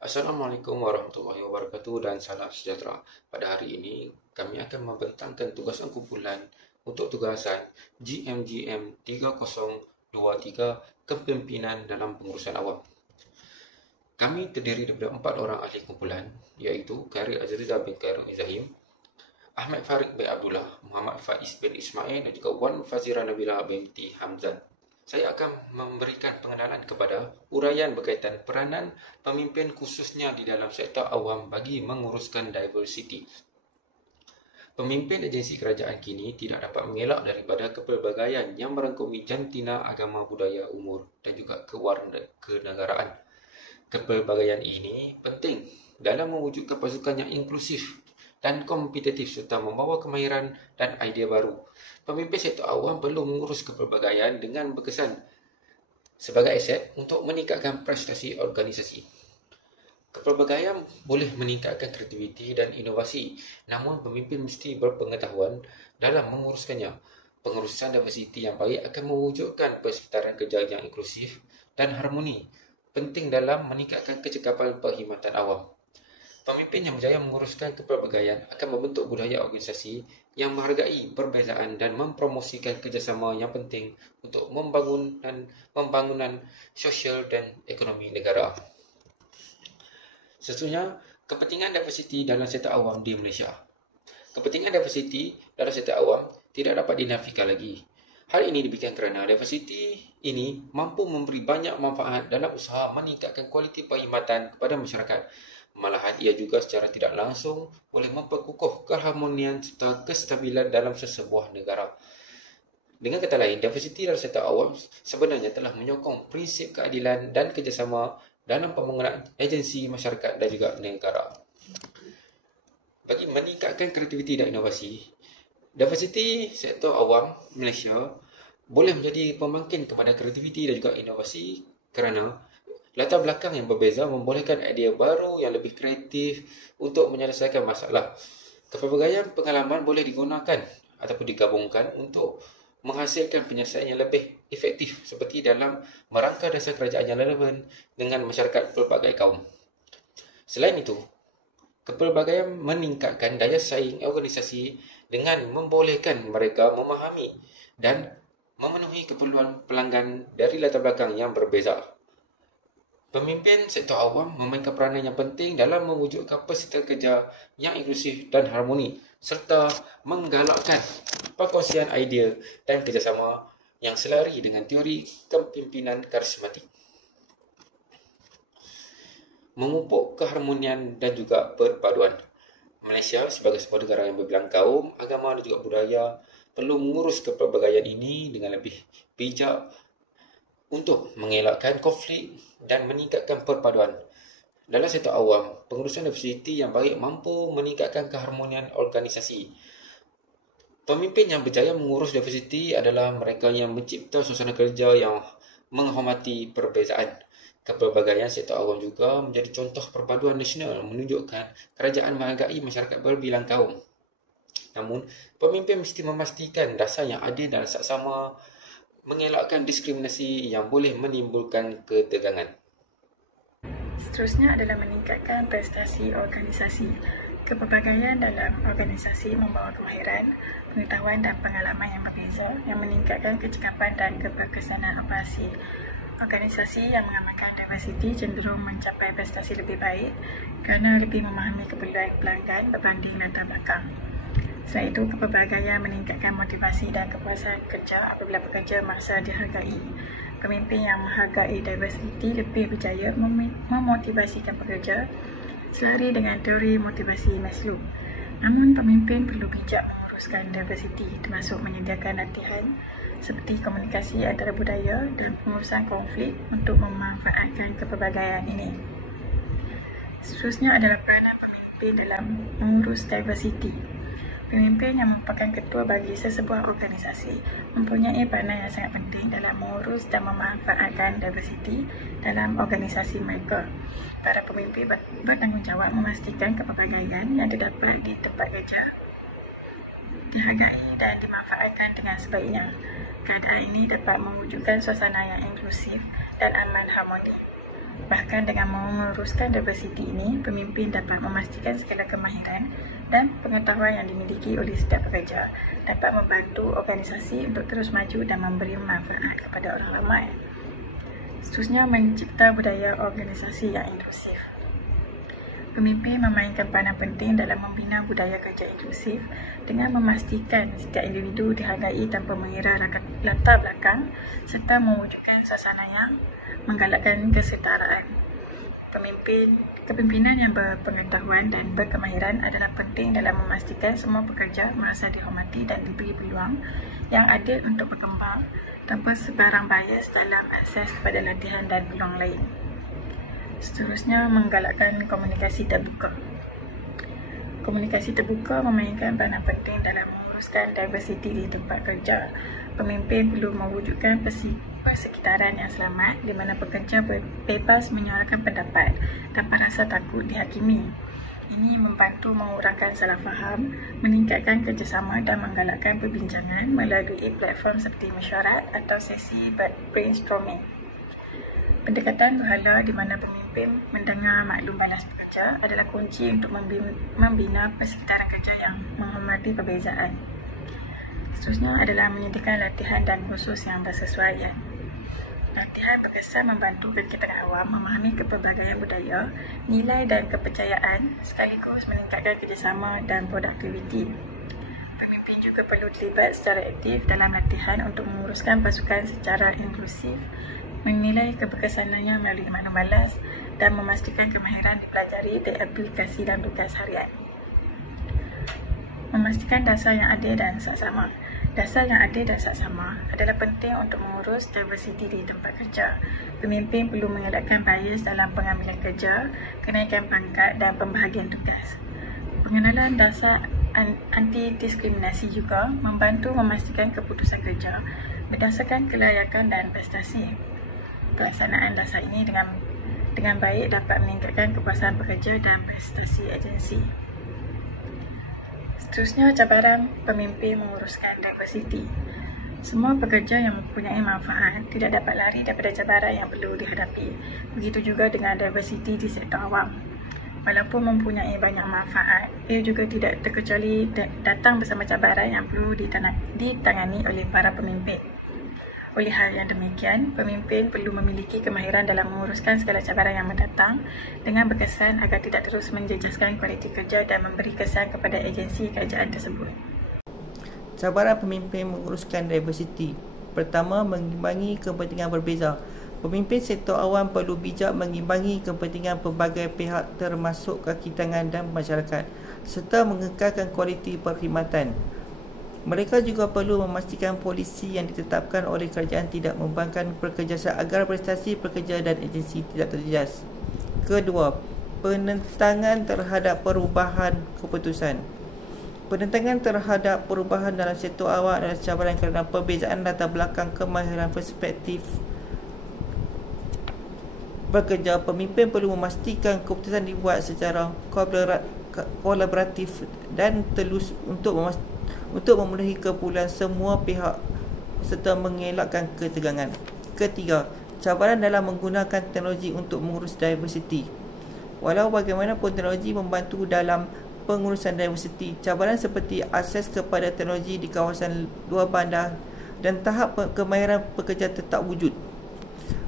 Assalamualaikum warahmatullahi wabarakatuh dan salam sejahtera. Pada hari ini, kami akan membentangkan tugasan kumpulan untuk tugasan GMGM 3023 Kepimpinan dalam Pengurusan Awam. Kami terdiri daripada 4 orang ahli kumpulan, iaitu Khairil Azriza bin Khairul Izahim, Ahmad Farid bin Abdullah, Muhammad Faiz bin Ismail dan juga Wan Fazira Nabila binti Hamzan. Saya akan memberikan pengenalan kepada uraian berkaitan peranan pemimpin khususnya di dalam sektor awam bagi menguruskan diversity. Pemimpin agensi kerajaan kini tidak dapat mengelak daripada kepelbagaian yang merangkumi jantina agama, budaya, umur dan juga kewarganegaraan. Kepelbagaian ini penting dalam mewujudkan pasukan yang inklusif dan kompetitif serta membawa kemahiran dan idea baru. Pemimpin sektor awam perlu mengurus kepelbagaian dengan berkesan sebagai aset untuk meningkatkan prestasi organisasi. Kepelbagaian boleh meningkatkan kreativiti dan inovasi, namun pemimpin mesti berpengetahuan dalam menguruskannya. Pengurusan diversiti yang baik akan mewujudkan persekitaran kerja yang inklusif dan harmoni, penting dalam meningkatkan kecekapan perkhidmatan awam. Pemimpin yang berjaya menguruskan kepelbagaian akan membentuk budaya organisasi yang menghargai perbezaan dan mempromosikan kerjasama yang penting untuk pembangunan sosial dan ekonomi negara. Sesungguhnya, kepentingan diversiti dalam sektor awam di Malaysia. Kepentingan diversiti dalam sektor awam tidak dapat dinafikan lagi. Hal ini diberikan kerana diversiti ini mampu memberi banyak manfaat dalam usaha meningkatkan kualiti perkhidmatan kepada masyarakat. Malahan ia juga secara tidak langsung boleh memperkukuh keharmonian serta kestabilan dalam sesebuah negara. Dengan kata lain, diversiti dalam sektor awam sebenarnya telah menyokong prinsip keadilan dan kerjasama dalam pembangunan agensi masyarakat dan juga negara. Bagi meningkatkan kreativiti dan inovasi, diversiti sektor awam Malaysia boleh menjadi pembangkit kepada kreativiti dan juga inovasi kerana latar belakang yang berbeza membolehkan idea baru yang lebih kreatif untuk menyelesaikan masalah. Kepelbagaian pengalaman boleh digunakan ataupun digabungkan untuk menghasilkan penyelesaian yang lebih efektif seperti dalam merangka dasar kerajaan yang relevan dengan masyarakat pelbagai kaum. Selain itu, kepelbagaian meningkatkan daya saing organisasi dengan membolehkan mereka memahami dan memenuhi keperluan pelanggan dari latar belakang yang berbeza. Pemimpin sektor awam memainkan peranan yang penting dalam mewujudkan persekitaran kerja yang inklusif dan harmoni serta menggalakkan perkongsian idea dan kerjasama yang selari dengan teori kepimpinan karismatik. Memupuk keharmonian dan juga perpaduan. Malaysia sebagai sebuah negara yang berbilang kaum, agama dan juga budaya perlu mengurus kepelbagaian ini dengan lebih bijak untuk mengelakkan konflik dan meningkatkan perpaduan. Dalam sektor awam, pengurusan diversiti yang baik mampu meningkatkan keharmonian organisasi. Pemimpin yang berjaya mengurus diversiti adalah mereka yang mencipta suasana kerja yang menghormati perbezaan. Kepelbagaian sektor awam juga menjadi contoh perpaduan nasional menunjukkan kerajaan menghargai masyarakat berbilang kaum. Namun, pemimpin mesti memastikan dasar yang adil dan saksama, mengelakkan diskriminasi yang boleh menimbulkan ketegangan. Seterusnya adalah meningkatkan prestasi organisasi. Kepelbagaian dalam organisasi membawa kemahiran, pengetahuan dan pengalaman yang berbeza yang meningkatkan kecekapan dan keberkesanan operasi. Organisasi yang mengamalkan diversiti cenderung mencapai prestasi lebih baik kerana lebih memahami keperluan pelanggan berbanding latar belakang. Selain itu, kepelbagaian meningkatkan motivasi dan kepuasan kerja apabila pekerja merasa dihargai. Pemimpin yang menghargai diversiti lebih berjaya memotivasikan pekerja selari dengan teori motivasi Maslow. Namun, pemimpin perlu bijak menguruskan diversiti termasuk menyediakan latihan seperti komunikasi antara budaya dan pengurusan konflik untuk memanfaatkan kepelbagaian ini. Seterusnya adalah peranan pemimpin dalam mengurus diversiti. Pemimpin yang merupakan ketua bagi sesebuah organisasi mempunyai peranan yang sangat penting dalam mengurus dan memanfaatkan diversiti dalam organisasi mereka. Para pemimpin bertanggungjawab memastikan kepelbagaian yang terdapat di tempat kerja dihargai dan dimanfaatkan dengan sebaiknya. Keadaan ini dapat mewujudkan suasana yang inklusif dan aman harmoni. Bahkan dengan menguruskan diversiti ini, pemimpin dapat memastikan segala kemahiran dan pengetahuan yang dimiliki oleh setiap pekerja dapat membantu organisasi untuk terus maju dan memberi manfaat kepada orang ramai. Seterusnya, mencipta budaya organisasi yang inklusif. Pemimpin memainkan peranan penting dalam membina budaya kerja inklusif dengan memastikan setiap individu dihargai tanpa mengira latar belakang serta mewujudkan suasana yang menggalakkan kesetaraan. Kepimpinan yang berpengetahuan dan berkemahiran adalah penting dalam memastikan semua pekerja merasa dihormati dan diberi peluang yang adil untuk berkembang tanpa sebarang bias dalam akses kepada latihan dan peluang lain. Seterusnya, menggalakkan komunikasi terbuka. Komunikasi terbuka memainkan peranan penting dalam menguruskan diversiti di tempat kerja. Pemimpin perlu mewujudkan persekitaran yang selamat di mana pekerja bebas menyuarakan pendapat tanpa rasa takut dihakimi. Ini membantu mengurangkan salah faham, meningkatkan kerjasama dan menggalakkan perbincangan melalui platform seperti mesyuarat atau sesi brainstorming. Pendekatan berhala di mana pemimpin mendengar maklum balas pekerja adalah kunci untuk membina persekitaran kerja yang menghormati perbezaan. Seterusnya adalah menyediakan latihan dan kursus yang bersesuaian. Latihan berkesan membantu kalangan awam memahami kepelbagaian budaya, nilai dan kepercayaan sekaligus meningkatkan kerjasama dan produktiviti. Pemimpin juga perlu terlibat secara aktif dalam latihan untuk menguruskan pasukan secara inklusif, menilai keberkesanannya melalui maklum balas dan memastikan kemahiran dipelajari di aplikasi dan tugas harian. Memastikan dasar yang adil dan saksama. Dasar yang adil dan saksama adalah penting untuk mengurus diversiti di tempat kerja. Pemimpin perlu mengelakkan bias dalam pengambilan kerja, kenaikan pangkat dan pembahagian tugas. Pengenalan dasar anti-diskriminasi juga membantu memastikan keputusan kerja berdasarkan kelayakan dan prestasi. Pelaksanaan dasar ini dengan baik dapat meningkatkan kepuasan pekerja dan prestasi agensi. Seterusnya, cabaran pemimpin menguruskan diversiti. Semua pekerja yang mempunyai manfaat tidak dapat lari daripada cabaran yang perlu dihadapi. Begitu juga dengan diversiti di sektor awam. Walaupun mempunyai banyak manfaat, ia juga tidak terkecuali datang bersama cabaran yang perlu ditangani oleh para pemimpin. Oleh hal yang demikian, pemimpin perlu memiliki kemahiran dalam menguruskan segala cabaran yang mendatang dengan berkesan agar tidak terus menjejaskan kualiti kerja dan memberi kesan kepada agensi kerajaan tersebut. Cabaran pemimpin menguruskan diversiti. Pertama, mengimbangi kepentingan berbeza. Pemimpin sektor awam perlu bijak mengimbangi kepentingan pelbagai pihak termasuk kaki tangan dan masyarakat serta mengekalkan kualiti perkhidmatan. Mereka juga perlu memastikan polisi yang ditetapkan oleh kerajaan tidak membebankan pekerja agar prestasi pekerja dan agensi tidak terjejas. Kedua, penentangan terhadap perubahan keputusan. Penentangan terhadap perubahan dalam sektor awam adalah cabaran kerana perbezaan latar belakang, kemahiran, perspektif bekerja. Pemimpin perlu memastikan keputusan dibuat secara kolaboratif dan telus untuk memenuhi keperluan semua pihak serta mengelakkan ketegangan. Ketiga, cabaran dalam menggunakan teknologi untuk mengurus diversiti. Walau bagaimanapun teknologi membantu dalam pengurusan diversiti, cabaran seperti akses kepada teknologi di kawasan luar bandar dan tahap kemahiran pekerja tetap wujud.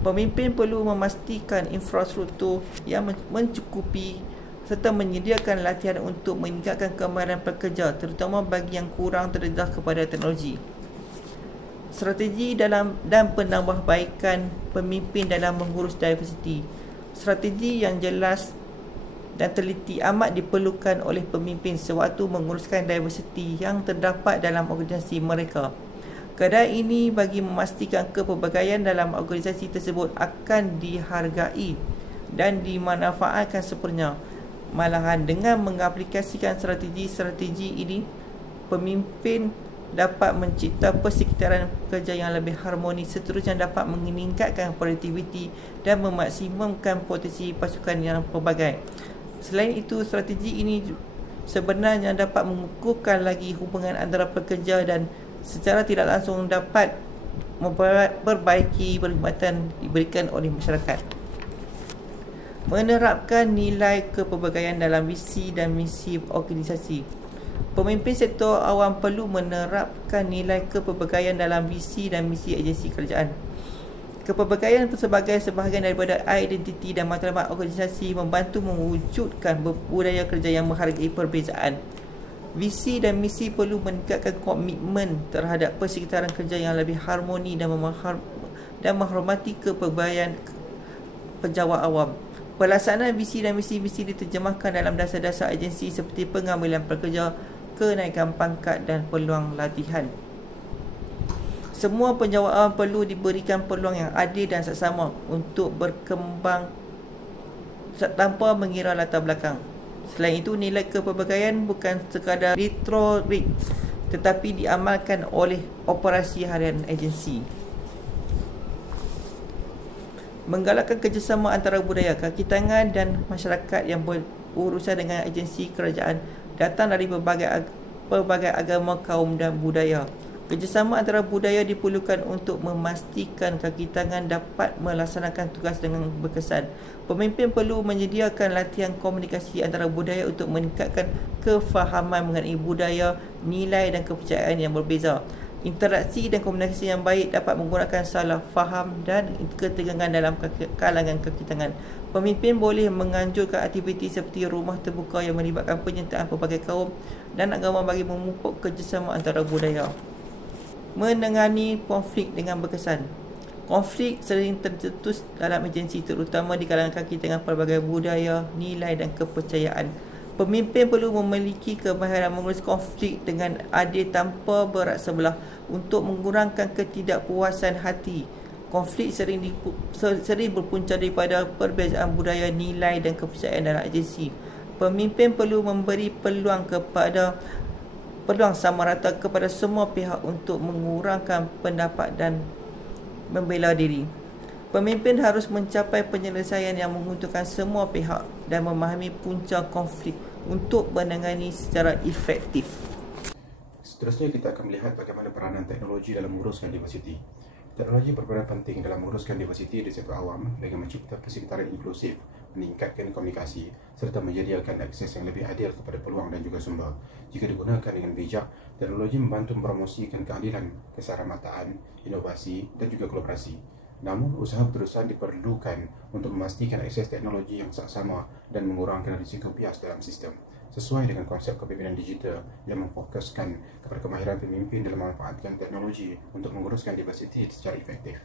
Pemimpin perlu memastikan infrastruktur yang mencukupi serta menyediakan latihan untuk meningkatkan kemahiran pekerja terutama bagi yang kurang terdedah kepada teknologi. Strategi dan penambahbaikan pemimpin dalam mengurus diversiti. Strategi yang jelas dan teliti amat diperlukan oleh pemimpin sewaktu menguruskan diversiti yang terdapat dalam organisasi mereka. Keadaan ini bagi memastikan kepelbagaian dalam organisasi tersebut akan dihargai dan dimanfaatkan sepenuhnya. Malahan dengan mengaplikasikan strategi-strategi ini, pemimpin dapat mencipta persekitaran kerja yang lebih harmonis, seterusnya dapat meningkatkan produktiviti dan memaksimumkan potensi pasukan yang pelbagai. Selain itu, strategi ini sebenarnya dapat mengukuhkan lagi hubungan antara pekerja dan secara tidak langsung dapat memperbaiki perkhidmatan diberikan oleh masyarakat. Menerapkan nilai kepelbagaian dalam visi dan misi organisasi. Pemimpin sektor awam perlu menerapkan nilai kepelbagaian dalam visi dan misi agensi kerajaan. Kepelbagaian sebagai sebahagian daripada identiti dan matlamat organisasi membantu mewujudkan budaya kerja yang menghargai perbezaan. Visi dan misi perlu meningkatkan komitmen terhadap persekitaran kerja yang lebih harmoni dan menghormati kepelbagaian penjawat awam. Pelaksanaan visi dan misi-misi diterjemahkan dalam dasar-dasar agensi seperti pengambilan pekerja, kenaikan pangkat dan peluang latihan. Semua penjawat awam perlu diberikan peluang yang adil dan saksama untuk berkembang tanpa mengira latar belakang. Selain itu, nilai kepelbagaian bukan sekadar retorik tetapi diamalkan oleh operasi harian agensi. Menggalakkan kerjasama antara budaya, kaki tangan dan masyarakat yang berurusan dengan agensi kerajaan datang dari pelbagai agama, kaum dan budaya. Kerjasama antara budaya diperlukan untuk memastikan kaki tangan dapat melaksanakan tugas dengan berkesan. Pemimpin perlu menyediakan latihan komunikasi antara budaya untuk meningkatkan kefahaman mengenai budaya, nilai dan kepercayaan yang berbeza. Interaksi dan komunikasi yang baik dapat mengurangkan salah faham dan ketegangan dalam kalangan kaki tangan. Pemimpin boleh menganjurkan aktiviti seperti rumah terbuka yang melibatkan penyertaan pelbagai kaum dan agama bagi memupuk kerjasama antara budaya. Menangani konflik dengan berkesan. Konflik sering tercetus dalam agensi, terutama di kalangan kaki tangan pelbagai budaya, nilai dan kepercayaan. Pemimpin perlu memiliki kemahiran mengurus konflik dengan adil tanpa berat sebelah untuk mengurangkan ketidakpuasan hati. Konflik sering berpunca daripada perbezaan budaya, nilai dan kepercayaan dalam agensi. Pemimpin perlu memberi peluang sama rata kepada semua pihak untuk mengurangkan pendapat dan membela diri. Pemimpin harus mencapai penyelesaian yang menguntungkan semua pihak dan memahami punca konflik untuk menangani secara efektif. Seterusnya kita akan melihat bagaimana peranan teknologi dalam menguruskan diversiti. Teknologi berperan penting dalam menguruskan diversiti di sektor awam dengan mencipta persekitaran inklusif, meningkatkan komunikasi serta menyediakan akses yang lebih adil kepada peluang dan juga sumber. Jika digunakan dengan bijak, teknologi membantu mempromosikan keadilan, keselamatan, inovasi dan juga kolaborasi. Namun, usaha berterusan diperlukan untuk memastikan akses teknologi yang saksama dan mengurangkan risiko bias dalam sistem, sesuai dengan konsep kepimpinan digital yang memfokuskan kepada kemahiran pemimpin dalam memanfaatkan teknologi untuk menguruskan diversiti secara efektif.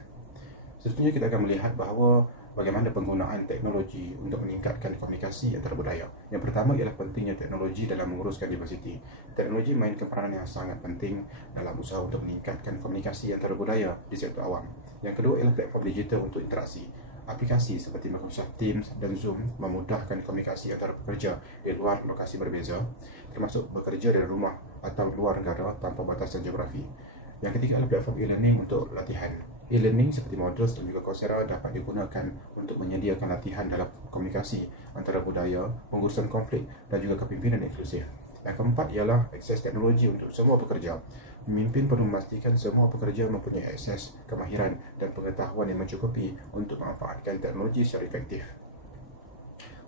Seterusnya kita akan melihat bahawa bagaimana penggunaan teknologi untuk meningkatkan komunikasi antara budaya. Yang pertama ialah pentingnya teknologi dalam menguruskan diversiti. Teknologi mainkan peranan yang sangat penting dalam usaha untuk meningkatkan komunikasi antara budaya di sektor awam. Yang kedua ialah platform digital untuk interaksi. Aplikasi seperti Microsoft Teams dan Zoom memudahkan komunikasi antara pekerja di luar lokasi berbeza, termasuk bekerja dari rumah atau luar negara tanpa batasan geografi. Yang ketiga adalah platform e-learning untuk latihan. E-learning seperti Moodle dan juga Coursera dapat digunakan untuk menyediakan latihan dalam komunikasi antara budaya, pengurusan konflik dan juga kepimpinan inklusif. Yang keempat ialah akses teknologi untuk semua pekerja. Pemimpin perlu memastikan semua pekerja mempunyai akses, kemahiran dan pengetahuan yang mencukupi untuk memanfaatkan teknologi secara efektif.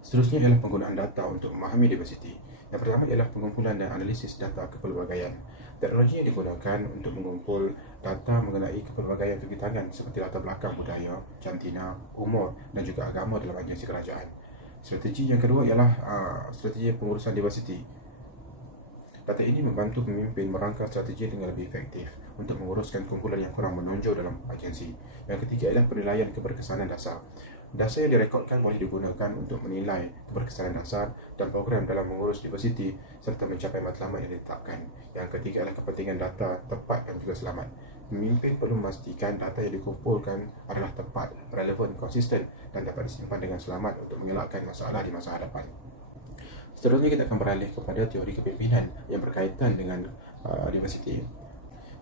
Seterusnya ialah penggunaan data untuk memahami diversiti. Yang pertama ialah pengumpulan dan analisis data kepelbagaian. Teknologi yang digunakan untuk mengumpul data mengenai kepelbagaian kaki tangan seperti latar belakang budaya, jantina, umur dan juga agama dalam agensi kerajaan. Strategi yang kedua ialah strategi pengurusan diversiti. Data ini membantu pemimpin merancang strategi dengan lebih efektif untuk menguruskan kumpulan yang kurang menonjol dalam agensi. Yang ketiga ialah penilaian keberkesanan dasar. Data yang direkodkan boleh digunakan untuk menilai keberkesanan dasar dan program dalam mengurus diversiti serta mencapai matlamat yang ditetapkan. Yang ketiga adalah kepentingan data tepat dan juga selamat. Pemimpin perlu memastikan data yang dikumpulkan adalah tepat, relevan, konsisten dan dapat disimpan dengan selamat untuk mengelakkan masalah di masa hadapan. Seterusnya kita akan beralih kepada teori kepimpinan yang berkaitan dengan diversiti.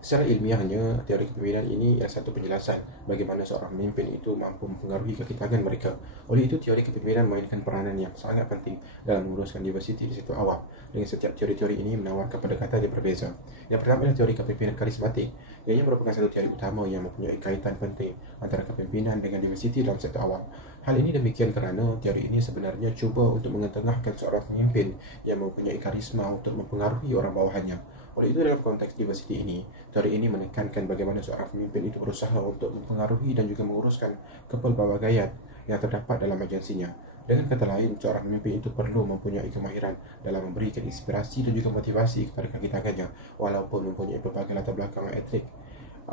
Secara ilmiahnya, teori kepimpinan ini adalah satu penjelasan bagaimana seorang pemimpin itu mampu mempengaruhi kaki tangan mereka. Oleh itu, teori kepimpinan memainkan peranan yang sangat penting dalam menguruskan diversiti di sektor awam. Dengan setiap teori-teori ini menawarkan pendekatan yang berbeza. Yang pertama adalah teori kepimpinan karismatik. Ianya merupakan satu teori utama yang mempunyai kaitan penting antara kepimpinan dengan diversiti dalam sektor awam. Hal ini demikian kerana teori ini sebenarnya cuba untuk mengetengahkan seorang pemimpin yang mempunyai karisma untuk mempengaruhi orang bawahannya. Oleh itu dalam konteks diversity ini, teori ini menekankan bagaimana seorang pemimpin itu berusaha untuk mempengaruhi dan juga menguruskan kepelbagaian yang terdapat dalam agensinya. Dengan kata lain, seorang pemimpin itu perlu mempunyai kemahiran dalam memberikan inspirasi dan juga motivasi kepada kaki tangannya, walaupun mempunyai berbagai latar belakang etnik,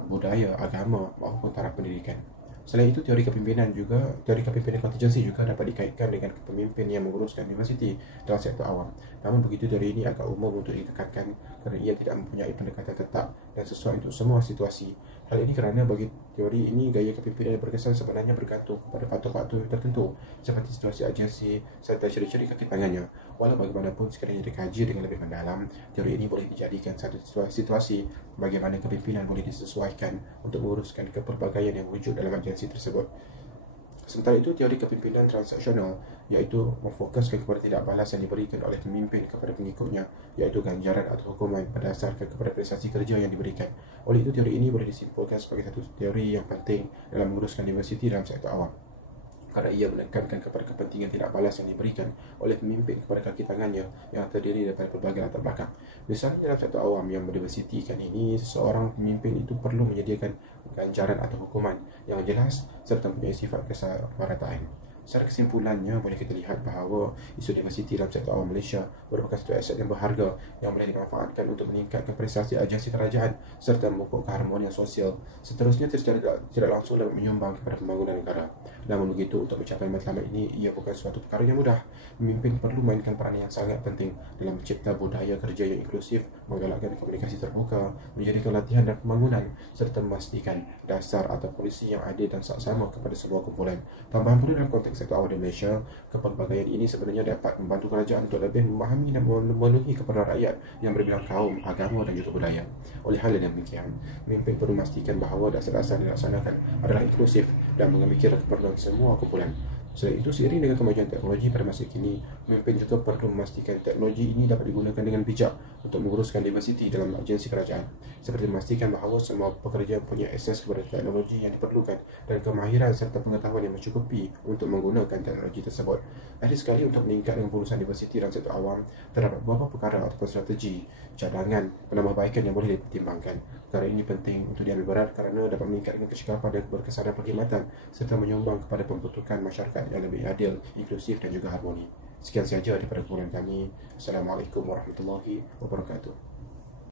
budaya, agama maupun taraf pendidikan. Selain itu, teori kepimpinan kontingensi juga dapat dikaitkan dengan pemimpin yang menguruskan diversiti dalam sektor awam. Namun begitu, teori ini agak umum untuk ditekankan kerana ia tidak mempunyai pendekatan tetap dan sesuai untuk semua situasi. Hal ini kerana bagi teori ini, gaya kepimpinan yang berkesan sebenarnya bergantung kepada faktor-faktor tertentu seperti situasi agensi serta ciri-ciri kaki tangannya. Walau bagaimanapun, sekiranya dikaji dengan lebih mendalam, teori ini boleh dijadikan satu situasi bagaimana kepimpinan boleh disesuaikan untuk menguruskan kepelbagaian yang wujud dalam agensi tersebut. Sementara itu, teori kepimpinan transaksional iaitu memfokuskan kepada tidak balas yang diberikan oleh pemimpin kepada pengikutnya, iaitu ganjaran atau hukuman berdasarkan kepada prestasi kerja yang diberikan. Oleh itu, teori ini boleh disimpulkan sebagai satu teori yang penting dalam menguruskan diversiti dalam sektor awam, kerana ia menekankan kepada kepentingan tidak balas yang diberikan oleh pemimpin kepada kaki tangannya yang terdiri daripada pelbagai latar belakang. Misalnya dalam sektor awam yang berdiversitikan ini, seorang pemimpin itu perlu menyediakan ganjaran atau hukuman yang jelas serta mempunyai sifat kesamarataan. Secara kesimpulannya, boleh kita lihat bahawa isu diversiti dalam sektor awam Malaysia merupakan satu aset yang berharga yang boleh dimanfaatkan untuk meningkatkan prestasi agensi kerajaan serta memupuk keharmonian sosial. Seterusnya, tidak langsung dapat menyumbang kepada pembangunan negara. Namun begitu, untuk mencapai matlamat ini, ia bukan suatu perkara yang mudah. Pemimpin perlu mainkan peranan yang sangat penting dalam mencipta budaya kerja yang inklusif, menggalakkan komunikasi terbuka, menjadikan latihan dan pembangunan, serta memastikan dasar atau polisi yang adil dan saksama kepada sebuah kumpulan. Tambahan pula dalam konteks sektor awam di Malaysia, kepelbagaian ini sebenarnya dapat membantu kerajaan untuk lebih memahami dan memenuhi keperluan rakyat yang berbilang kaum, agama dan juga budaya. Oleh hal yang demikian, pemimpin perlu memastikan bahawa dasar-dasar dilaksanakan adalah inklusif dan memikirkan keperluan semua kumpulan. Selain itu, seiring dengan kemajuan teknologi pada masa kini, pemimpin juga perlu memastikan teknologi ini dapat digunakan dengan bijak untuk menguruskan diversiti dalam agensi kerajaan, seperti memastikan bahawa semua pekerja punya akses kepada teknologi yang diperlukan dan kemahiran serta pengetahuan yang mencukupi untuk menggunakan teknologi tersebut. Akhir sekali, untuk meningkatkan pengurusan diversiti dalam sektor awam, terdapat beberapa perkara ataupun strategi, cadangan, penambahbaikan yang boleh dipertimbangkan. Perkara ini penting untuk diambil berat kerana dapat meningkatkan kecekapan dan keberkesanan perkhidmatan serta menyumbang kepada pembentukan masyarakat yang lebih adil, inklusif dan juga harmoni. Sekian sahaja daripada kumpulan kami. Assalamualaikum warahmatullahi wabarakatuh.